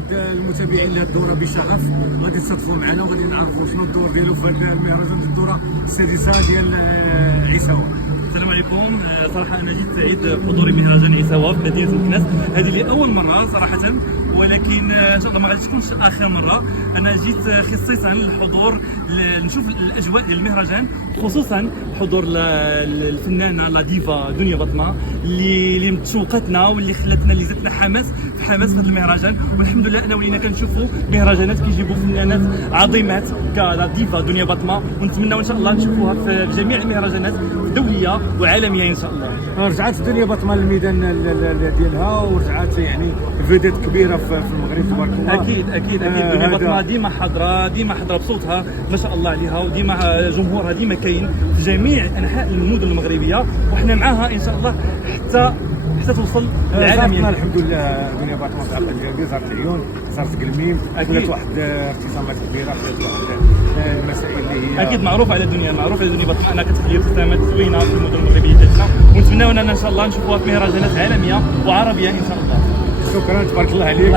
هاد المتابعين لهاد الدوره بشغف، غادي يتصادفوا معنا وغادي نعرفوا شنو الدور ديالو في هاد المهرجان، الدوره السادسه ديال عيساوه. السلام عليكم. صراحه انا جيت سعيد بحضوري مهرجان عيساوه في مدينه مكناس. هذه لي اول مره صراحه، ولكن ان شاء الله ما غاديش تكونش اخر مره. انا جيت خصيصا للحضور نشوف الاجواء ديال المهرجان، خصوصا حضور الفنانه لا ديفا دنيا بطمه اللي متشوقتنا واللي خلاتنا اللي زادنا حماس في هذا المهرجان. والحمد لله انا ولينا كنشوفوا مهرجانات كيجيبوا فنانات عظيمات كلا ديفا دنيا بطمه، ونتمنوا ان شاء الله نشوفوها في جميع المهرجانات الدوليه وعالميه ان شاء الله. رجعت الدنيا بطمه للميدان ديالها، ورجعت يعني فيديت كبيره في المغرب تبارك الله. اكيد دنيا بطمه ديما حاضره بصوتها ما شاء الله عليها، وديما جمهورها ديما كاين في جميع انحاء المدن المغربيه، وحنا معاها ان شاء الله حتى توصل للعالميه. الحمد لله دنيا بطمه في العقل ديالي، زارت العيون، زارت قلميم، خلات واحد ابتسامات كبيره، خلات واحد المسائل اللي هي اكيد معروف على دنيا بطمه انها كتخلي ابتسامات زوينه في المدن المغربيه ديالنا، ونتمناو اننا ان شاء الله نشوفوها في مهرجانات عالميه وعربيه ان شاء الله. شكرا، تبارك الله عليك.